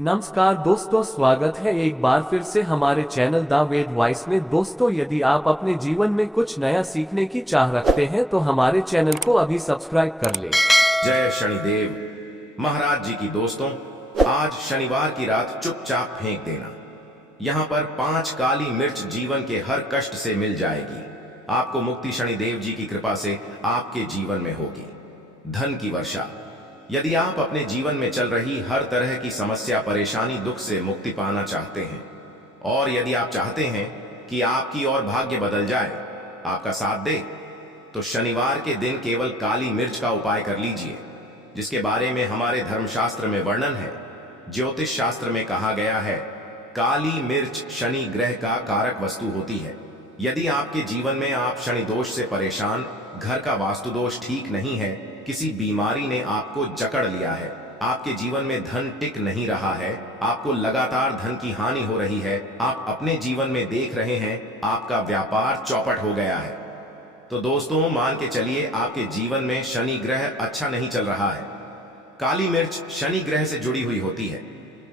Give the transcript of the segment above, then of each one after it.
नमस्कार दोस्तों, स्वागत है एक बार फिर से हमारे चैनल द वेद वॉइस में। दोस्तों, यदि आप अपने जीवन में कुछ नया सीखने की चाह रखते हैं तो हमारे चैनल को अभी सब्सक्राइब कर लें। जय शनिदेव महाराज जी की। दोस्तों, आज शनिवार की रात चुपचाप फेंक देना। यहाँ पर 5 काली मिर्च जीवन के हर कष्ट से मिल जाएगी। आपको मुक्ति शनिदेव जी की कृपा से आपके जीवन में होगी। धन की वर्षा। यदि आप अपने जीवन में चल रही हर तरह की समस्या, परेशानी, दुख से मुक्ति पाना चाहते हैं, और यदि आप चाहते हैं कि आपकी और भाग्य बदल जाए, आपका साथ दे, तो शनिवार के दिन केवल काली मिर्च का उपाय कर लीजिए, जिसके बारे में हमारे धर्मशास्त्र में वर्णन है। ज्योतिष शास्त्र में कहा गया है, काली मिर्च शनि ग्रह का कारक वस्तु होती है। यदि आपके जीवन में आप शनि दोष से परेशान, घर का वास्तु दोष ठीक नहीं है, किसी बीमारी ने आपको जकड़ लिया है, आपके जीवन में धन टिक नहीं रहा है, आपको लगातार धन की हानि हो रही है, आप अपने जीवन में देख रहे हैं आपका व्यापार चौपट हो गया है, तो दोस्तों मान के चलिए आपके जीवन में शनि ग्रह अच्छा नहीं चल रहा है। काली मिर्च शनि ग्रह से जुड़ी हुई होती है,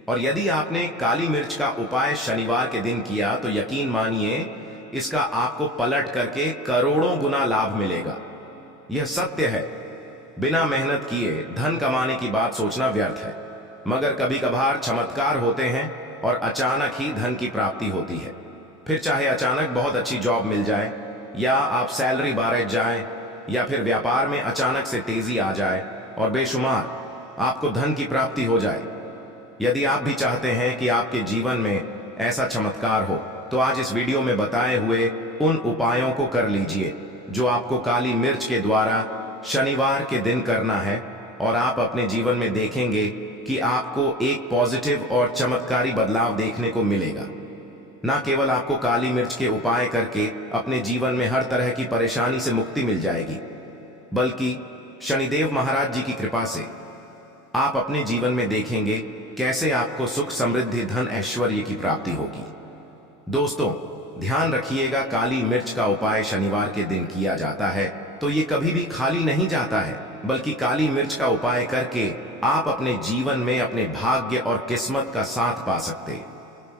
और यदि आपने काली मिर्च का उपाय शनिवार के दिन किया तो यकीन मानिए इसका आपको पलट करके करोड़ों गुना लाभ मिलेगा। यह सत्य है। बिना मेहनत किए धन कमाने की बात सोचना व्यर्थ है, मगर कभी कभार चमत्कार होते हैं और अचानक ही धन की प्राप्ति होती है। फिर चाहे अचानक बहुत अच्छी जॉब मिल जाए, या आप सैलरी बारह जाए, या फिर व्यापार में अचानक से तेजी आ जाए और बेशुमार आपको धन की प्राप्ति हो जाए। यदि आप भी चाहते हैं कि आपके जीवन में ऐसा चमत्कार हो, तो आज इस वीडियो में बताए हुए उन उपायों को कर लीजिए जो आपको काली मिर्च के द्वारा शनिवार के दिन करना है, और आप अपने जीवन में देखेंगे कि आपको एक पॉजिटिव और चमत्कारी बदलाव देखने को मिलेगा। ना केवल आपको काली मिर्च के उपाय करके अपने जीवन में हर तरह की परेशानी से मुक्ति मिल जाएगी, बल्कि शनिदेव महाराज जी की कृपा से आप अपने जीवन में देखेंगे कैसे आपको सुख, समृद्धि, धन, ऐश्वर्य की प्राप्ति होगी। दोस्तों, ध्यान रखिएगा, काली मिर्च का उपाय शनिवार के दिन किया जाता है तो ये कभी भी खाली नहीं जाता है, बल्कि काली मिर्च का उपाय करके आप अपने जीवन में अपने भाग्य और किस्मत का साथ पा सकते।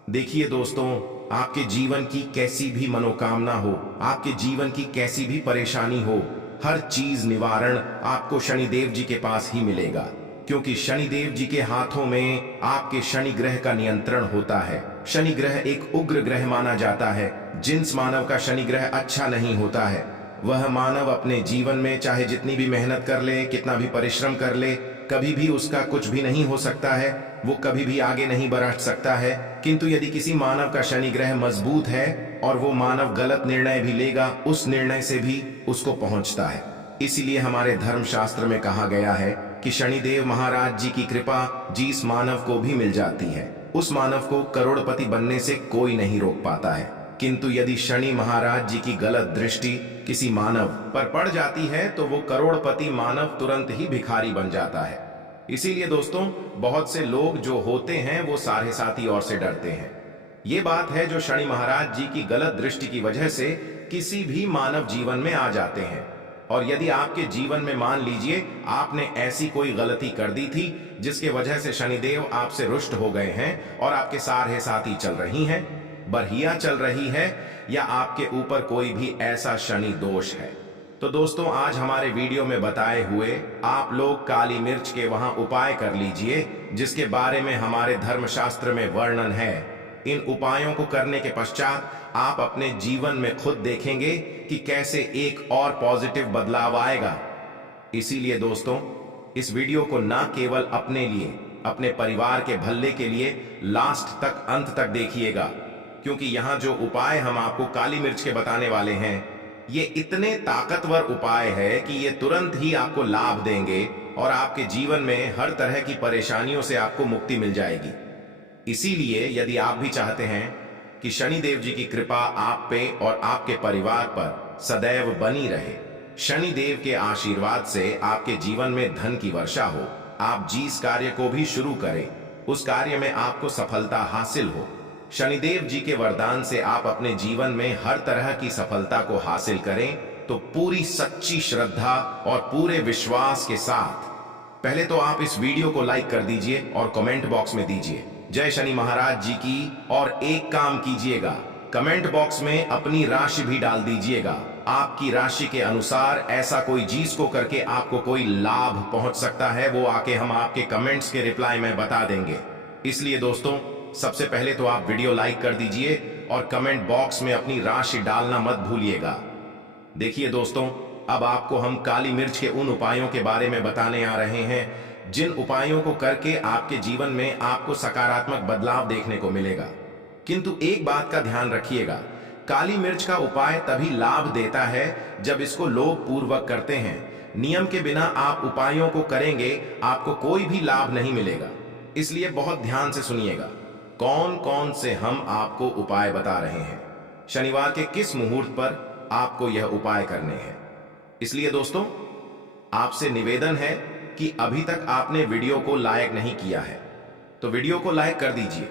देखिए दोस्तों, आपके जीवन की कैसी भी मनोकामना हो, आपके जीवन की कैसी भी परेशानी हो, हर चीज निवारण आपको शनिदेव जी के पास ही मिलेगा, क्योंकि शनिदेव जी के हाथों में आपके शनि ग्रह का नियंत्रण होता है। शनि ग्रह एक उग्र ग्रह माना जाता है। जिस मानव का शनि ग्रह अच्छा नहीं होता है, वह मानव अपने जीवन में चाहे जितनी भी मेहनत कर ले, कितना भी परिश्रम कर ले, कभी भी उसका कुछ भी नहीं हो सकता है, वो कभी भी आगे नहीं बढ़ सकता है। किंतु यदि किसी मानव का शनि ग्रह मजबूत है और वो मानव गलत निर्णय भी लेगा, उस निर्णय से भी उसको पहुंचता है। इसीलिए हमारे धर्मशास्त्र में कहा गया है कि शनिदेव महाराज जी की कृपा जिस मानव को भी मिल जाती है, उस मानव को करोड़पति बनने से कोई नहीं रोक पाता है। किंतु यदि शनि महाराज जी की गलत दृष्टि किसी मानव पर पड़ जाती है तो वो करोड़पति मानव तुरंत ही भिखारी बन जाता है। इसीलिए दोस्तों, बहुत से लोग जो होते हैं वो साढ़े साती और से डरते हैं। ये बात है जो शनि महाराज जी की गलत दृष्टि की वजह से किसी भी मानव जीवन में आ जाते हैं। और यदि आपके जीवन में मान लीजिए आपने ऐसी कोई गलती कर दी थी जिसके वजह से शनिदेव आपसे रुष्ट हो गए हैं और आपके साढ़े साती चल रही हैं, बरहिया चल रही है, या आपके ऊपर कोई भी ऐसा शनि दोष है, तो दोस्तों आज हमारे वीडियो में बताए हुए आप लोग काली मिर्च के वहां उपाय कर लीजिए, जिसके बारे में हमारे धर्मशास्त्र में वर्णन है। इन उपायों को करने के पश्चात आप अपने जीवन में खुद देखेंगे कि कैसे एक और पॉजिटिव बदलाव आएगा। इसीलिए दोस्तों, इस वीडियो को ना केवल अपने लिए, अपने परिवार के भले के लिए लास्ट तक, अंत तक देखिएगा, क्योंकि यहाँ जो उपाय हम आपको काली मिर्च के बताने वाले हैं, ये इतने ताकतवर उपाय है कि ये तुरंत ही आपको लाभ देंगे और आपके जीवन में हर तरह की परेशानियों से आपको मुक्ति मिल जाएगी। इसीलिए यदि आप भी चाहते हैं कि शनिदेव जी की कृपा आप पे और आपके परिवार पर सदैव बनी रहे, शनिदेव के आशीर्वाद से आपके जीवन में धन की वर्षा हो, आप जिस कार्य को भी शुरू करें उस कार्य में आपको सफलता हासिल हो, शनिदेव जी के वरदान से आप अपने जीवन में हर तरह की सफलता को हासिल करें, तो पूरी सच्ची श्रद्धा और पूरे विश्वास के साथ पहले तो आप इस वीडियो को लाइक कर दीजिए और कमेंट बॉक्स में दीजिए जय शनि महाराज जी की। और एक काम कीजिएगा, कमेंट बॉक्स में अपनी राशि भी डाल दीजिएगा। आपकी राशि के अनुसार ऐसा कोई चीज को करके आपको कोई लाभ पहुंच सकता है, वो आके हम आपके कमेंट्स के रिप्लाई में बता देंगे। इसलिए दोस्तों, सबसे पहले तो आप वीडियो लाइक कर दीजिए और कमेंट बॉक्स में अपनी राशि डालना मत भूलिएगा। देखिए दोस्तों, अब आपको हम काली मिर्च के उन उपायों के बारे में बताने आ रहे हैं जिन उपायों को करके आपके जीवन में आपको सकारात्मक बदलाव देखने को मिलेगा। किंतु एक बात का ध्यान रखिएगा, काली मिर्च का उपाय तभी लाभ देता है जब इसको लोभ पूर्वक करते हैं। नियम के बिना आप उपायों को करेंगे, आपको कोई भी लाभ नहीं मिलेगा। इसलिए बहुत ध्यान से सुनिएगा कौन कौन से हम आपको उपाय बता रहे हैं, शनिवार के किस मुहूर्त पर आपको यह उपाय करने हैं। इसलिए दोस्तों, आपसे निवेदन है कि अभी तक आपने वीडियो को लाइक नहीं किया है तो वीडियो को लाइक कर दीजिए।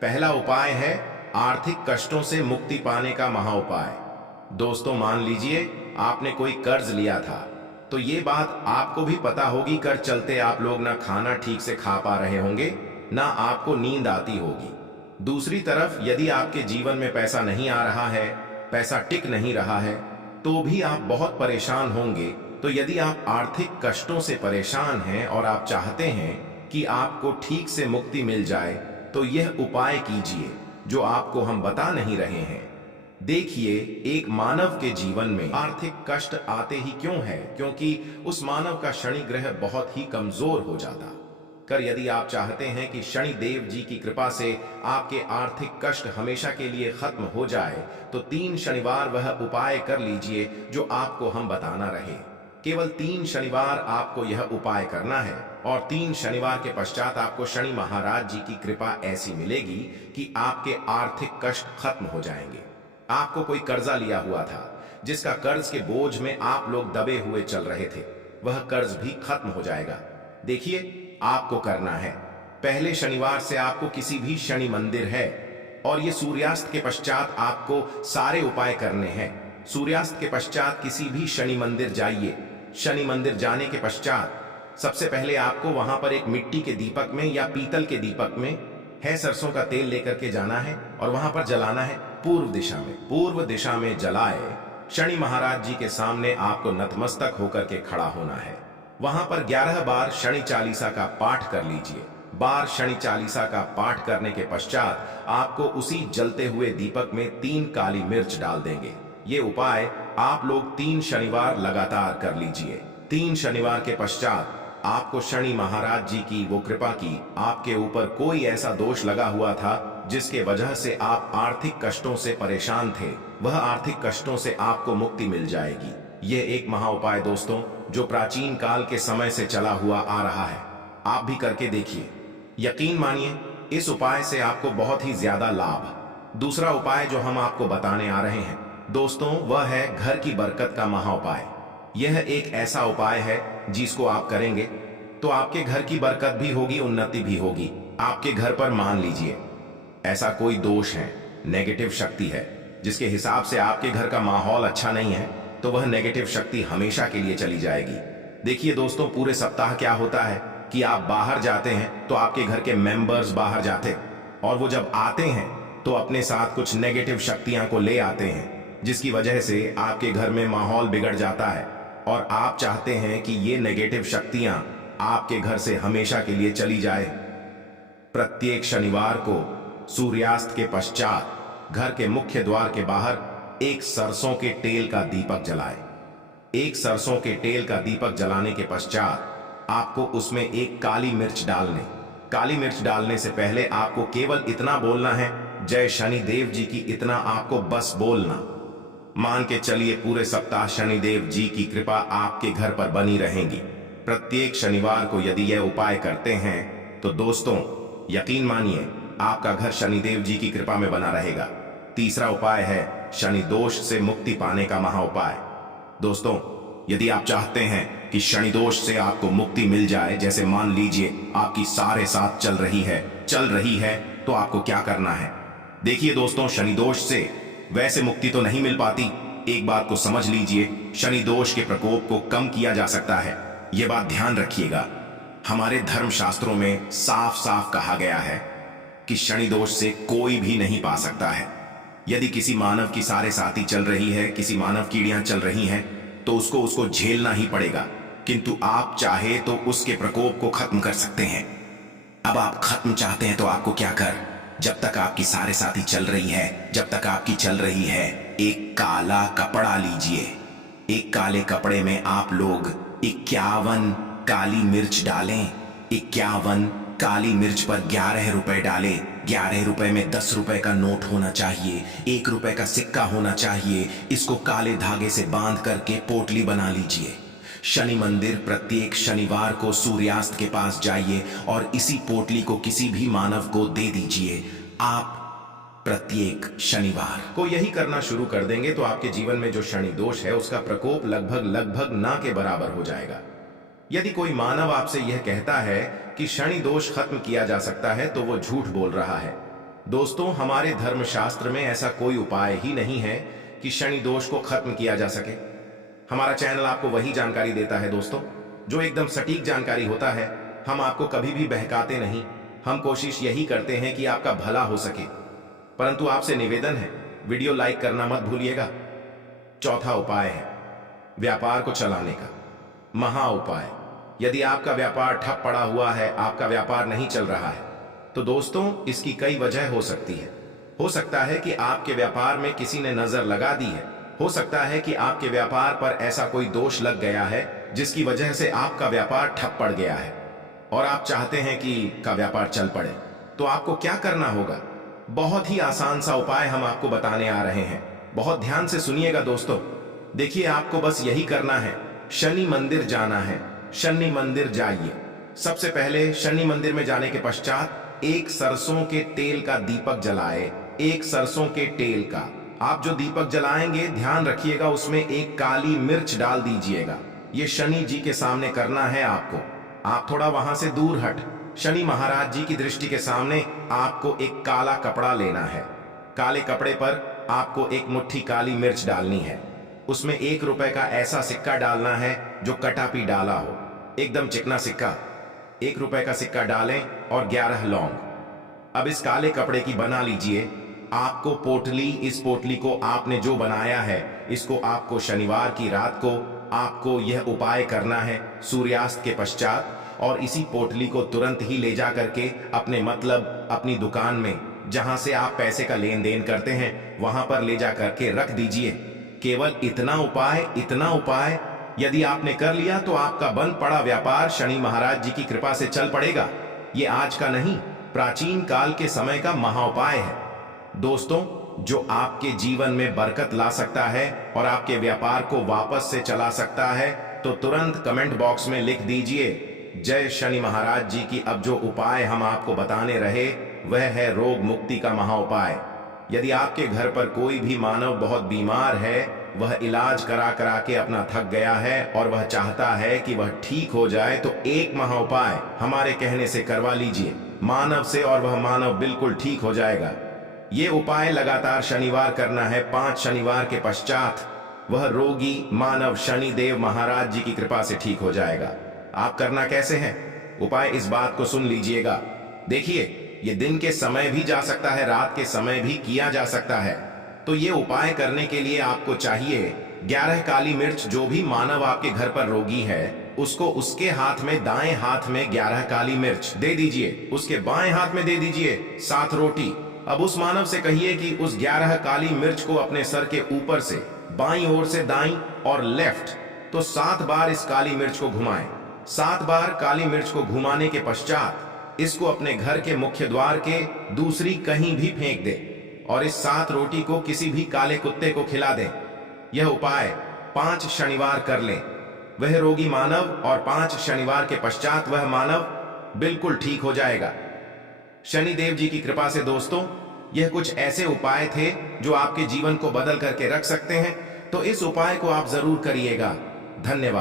पहला उपाय है आर्थिक कष्टों से मुक्ति पाने का महा उपाय। दोस्तों, मान लीजिए आपने कोई कर्ज लिया था, तो ये बात आपको भी पता होगी, कर्ज चलते आप लोग ना खाना ठीक से खा पा रहे होंगे, ना आपको नींद आती होगी। दूसरी तरफ यदि आपके जीवन में पैसा नहीं आ रहा है, पैसा टिक नहीं रहा है, तो भी आप बहुत परेशान होंगे। तो यदि आप आर्थिक कष्टों से परेशान हैं और आप चाहते हैं कि आपको ठीक से मुक्ति मिल जाए, तो यह उपाय कीजिए जो आपको हम बता नहीं रहे हैं। देखिए, एक मानव के जीवन में आर्थिक कष्ट आते ही क्यों है? क्योंकि उस मानव का शनि ग्रह बहुत ही कमजोर हो जाता कर। यदि आप चाहते हैं कि शनि देव जी की कृपा से आपके आर्थिक कष्ट हमेशा के लिए खत्म हो जाए, तो 3 शनिवार वह उपाय कर लीजिए जो आपको हम बताना रहे। केवल 3 शनिवार आपको यह उपाय करना है और 3 शनिवार के पश्चात आपको शनि महाराज जी की कृपा ऐसी मिलेगी कि आपके आर्थिक कष्ट खत्म हो जाएंगे। आपको कोई कर्जा लिया हुआ था, जिसका कर्ज के बोझ में आप लोग दबे हुए चल रहे थे, वह कर्ज भी खत्म हो जाएगा। देखिए, आपको करना है, पहले शनिवार से आपको किसी भी शनि मंदिर है और ये सूर्यास्त के पश्चात आपको सारे उपाय करने हैं। सूर्यास्त के पश्चात किसी भी शनि मंदिर जाइए। शनि मंदिर जाने के पश्चात सबसे पहले आपको वहां पर एक मिट्टी के दीपक में या पीतल के दीपक में है सरसों का तेल लेकर के जाना है और वहां पर जलाना है पूर्व दिशा में। पूर्व दिशा में जलाए शनि महाराज जी के सामने आपको नतमस्तक होकर के खड़ा होना है। वहां पर 11 बार शनि चालीसा का पाठ कर लीजिए। बार शनि चालीसा का पाठ करने के पश्चात आपको उसी जलते हुए दीपक में 3 काली मिर्च डाल देंगे। ये उपाय आप लोग 3 शनिवार लगातार कर लीजिए। 3 शनिवार के पश्चात आपको शनि महाराज जी की वो कृपा की आपके ऊपर कोई ऐसा दोष लगा हुआ था जिसके वजह से आप आर्थिक कष्टों से परेशान थे, वह आर्थिक कष्टों से आपको मुक्ति मिल जाएगी। यह एक महा उपाय दोस्तों, जो प्राचीन काल के समय से चला हुआ आ रहा है। आप भी करके देखिए, यकीन मानिए इस उपाय से आपको बहुत ही ज्यादा लाभ। दूसरा उपाय जो हम आपको बताने आ रहे हैं दोस्तों, वह है घर की बरकत का महा उपाय। यह एक ऐसा उपाय है जिसको आप करेंगे तो आपके घर की बरकत भी होगी, उन्नति भी होगी। आपके घर पर मान लीजिए ऐसा कोई दोष है, नेगेटिव शक्ति है, जिसके हिसाब से आपके घर का माहौल अच्छा नहीं है, तो वह नेगेटिव शक्ति हमेशा के लिए चली जाएगी। देखिए दोस्तों, पूरे सप्ताह क्या होता है कि आप बाहर जाते हैं तो आपके घर के मेंबर्स बाहर जाते और वो जब आते हैं तो अपने साथ कुछ नेगेटिव शक्तियां को ले आते हैं, जिसकी वजह से आपके घर में माहौल बिगड़ जाता है और आप चाहते हैं कि ये नेगेटिव शक्तियां आपके घर से हमेशा के लिए चली जाए। प्रत्येक शनिवार को सूर्यास्त के पश्चात घर के मुख्य द्वार के बाहर एक सरसों के तेल का दीपक जलाए। एक सरसों के तेल का दीपक जलाने के पश्चात आपको उसमें एक काली मिर्च डालने। काली मिर्च डालने से पहले आपको केवल इतना बोलना है, जय शनि देव जी की, इतना आपको बस बोलना। मान के चलिए पूरे सप्ताह शनिदेव जी की कृपा आपके घर पर बनी रहेगी। प्रत्येक शनिवार को यदि यह उपाय करते हैं तो दोस्तों यकीन मानिए आपका घर शनिदेव जी की कृपा में बना रहेगा। तीसरा उपाय है शनि दोष से मुक्ति पाने का महा उपाय। दोस्तों, यदि आप चाहते हैं कि शनि दोष से आपको मुक्ति मिल जाए, जैसे मान लीजिए आपकी सारे साथ चल रही है, तो आपको क्या करना है? देखिए दोस्तों, शनि दोष से वैसे मुक्ति तो नहीं मिल पाती। एक बात को समझ लीजिए, शनि दोष के प्रकोप को कम किया जा सकता है। यह बात ध्यान रखिएगा। हमारे धर्म शास्त्रों में साफ साफ कहा गया है कि शनि दोष से कोई भी नहीं पा सकता है। यदि किसी मानव की सारे साथी चल रही है, किसी मानव कीड़ियां चल रही हैं, तो उसको झेलना ही पड़ेगा, किंतु आप चाहे तो उसके प्रकोप को खत्म कर सकते हैं। अब आप खत्म चाहते हैं तो आपको क्या कर, जब तक आपकी सारे साथी चल रही है, जब तक आपकी चल रही है, एक काला कपड़ा लीजिए। एक काले कपड़े में आप लोग 51 काली मिर्च डालें। 51 काली मिर्च पर 11 रुपए डालें। 11 रुपए में 10 रुपए का नोट होना चाहिए, 1 रुपए का सिक्का होना चाहिए। इसको काले धागे से बांध करके पोटली बना लीजिए। शनि मंदिर प्रत्येक शनिवार को सूर्यास्त के पास जाइए और इसी पोटली को किसी भी मानव को दे दीजिए। आप प्रत्येक शनिवार को यही करना शुरू कर देंगे तो आपके जीवन में जो शनि दोष है उसका प्रकोप लगभग ना के बराबर हो जाएगा। यदि कोई मानव आपसे यह कहता है कि शनि दोष खत्म किया जा सकता है तो वो झूठ बोल रहा है। दोस्तों, हमारे धर्मशास्त्र में ऐसा कोई उपाय ही नहीं है कि शनि दोष को खत्म किया जा सके। हमारा चैनल आपको वही जानकारी देता है दोस्तों, जो एकदम सटीक जानकारी होता है। हम आपको कभी भी बहकाते नहीं। हम कोशिश यही करते हैं कि आपका भला हो सके। परंतु आपसे निवेदन है, वीडियो लाइक करना मत भूलिएगा। चौथा उपाय है व्यापार को चलाने का महा उपाय। यदि आपका व्यापार ठप पड़ा हुआ है, आपका व्यापार नहीं चल रहा है, तो दोस्तों इसकी कई वजह हो सकती है। हो सकता है कि आपके व्यापार में किसी ने नजर लगा दी है। हो सकता है कि आपके व्यापार पर ऐसा कोई दोष लग गया है जिसकी वजह से आपका व्यापार ठप पड़ गया है और आप चाहते हैं कि का व्यापार चल पड़े। तो आपको क्या करना होगा? बहुत ही आसान सा उपाय हम आपको बताने आ रहे हैं। बहुत ध्यान से सुनिएगा दोस्तों। देखिए, आपको बस यही करना है, शनि मंदिर जाना है। शनि मंदिर जाइए। सबसे पहले शनि मंदिर में जाने के पश्चात एक सरसों के तेल का दीपक जलाए। एक सरसों के तेल का आप जो दीपक जलाएंगे, ध्यान रखिएगा उसमें एक काली मिर्च डाल दीजिएगा। ये शनि जी के सामने करना है आपको। आप थोड़ा वहां से दूर हट, शनि महाराज जी की दृष्टि के सामने आपको एक काला कपड़ा लेना है। काले कपड़े पर आपको एक मुट्ठी काली मिर्च डालनी है। उसमें 1 रुपए का ऐसा सिक्का डालना है जो कटापी डाला हो, एकदम चिकना सिक्का। 1 रुपए का सिक्का डालें और 11 लौंग। अब इस काले कपड़े की बना लीजिए आपको पोटली। इस पोटली को आपने जो बनाया है, इसको आपको शनिवार की रात को आपको यह उपाय करना है सूर्यास्त के पश्चात, और इसी पोटली को तुरंत ही ले जा करके अपने मतलब अपनी दुकान में जहां से आप पैसे का लेन देन करते हैं वहां पर ले जा करके रख दीजिए। केवल इतना उपाय यदि आपने कर लिया तो आपका बंद पड़ा व्यापार शनि महाराज जी की कृपा से चल पड़ेगा। ये आज का नहीं, प्राचीन काल के समय का महाउपाय है दोस्तों, जो आपके जीवन में बरकत ला सकता है और आपके व्यापार को वापस से चला सकता है। तो तुरंत कमेंट बॉक्स में लिख दीजिए जय शनि महाराज जी की। अब जो उपाय हम आपको बताने रहे वह है रोग मुक्ति का महाउपाय। यदि आपके घर पर कोई भी मानव बहुत बीमार है, वह इलाज करा के अपना थक गया है और वह चाहता है कि वह ठीक हो जाए, तो एक महाउपाय हमारे कहने से करवा लीजिए मानव से और वह मानव बिल्कुल ठीक हो जाएगा। ये उपाय लगातार शनिवार करना है। 5 शनिवार के पश्चात वह रोगी मानव शनि देव महाराज जी की कृपा से ठीक हो जाएगा। आप करना कैसे है? उपाय इस बात को सुन लीजिएगा। देखिए, ये दिन के समय भी जा सकता है, रात के समय भी किया जा सकता है। तो ये उपाय करने के लिए आपको चाहिए 11 काली मिर्च। जो भी मानव आपके घर पर रोगी है उसको उसके हाथ में, दाएं हाथ में 11 काली मिर्च दे दीजिए। उसके बाएं हाथ में दे दीजिए 7 रोटी। अब उस मानव से कहिए कि उस 11 काली मिर्च को अपने सर के ऊपर से बाईं ओर से दाईं और लेफ्ट तो 7 बार इस काली मिर्च को घुमाएं। 7 बार काली मिर्च को घुमाने के पश्चात इसको अपने घर के मुख्य द्वार के दूसरी कहीं भी फेंक दे और इस 7 रोटी को किसी भी काले कुत्ते को खिला दे। यह उपाय 5 शनिवार कर लें वह रोगी मानव, और 5 शनिवार के पश्चात वह मानव बिल्कुल ठीक हो जाएगा शनि देव जी की कृपा से। दोस्तों, यह कुछ ऐसे उपाय थे जो आपके जीवन को बदल करके रख सकते हैं। तो इस उपाय को आप जरूर करिएगा। धन्यवाद।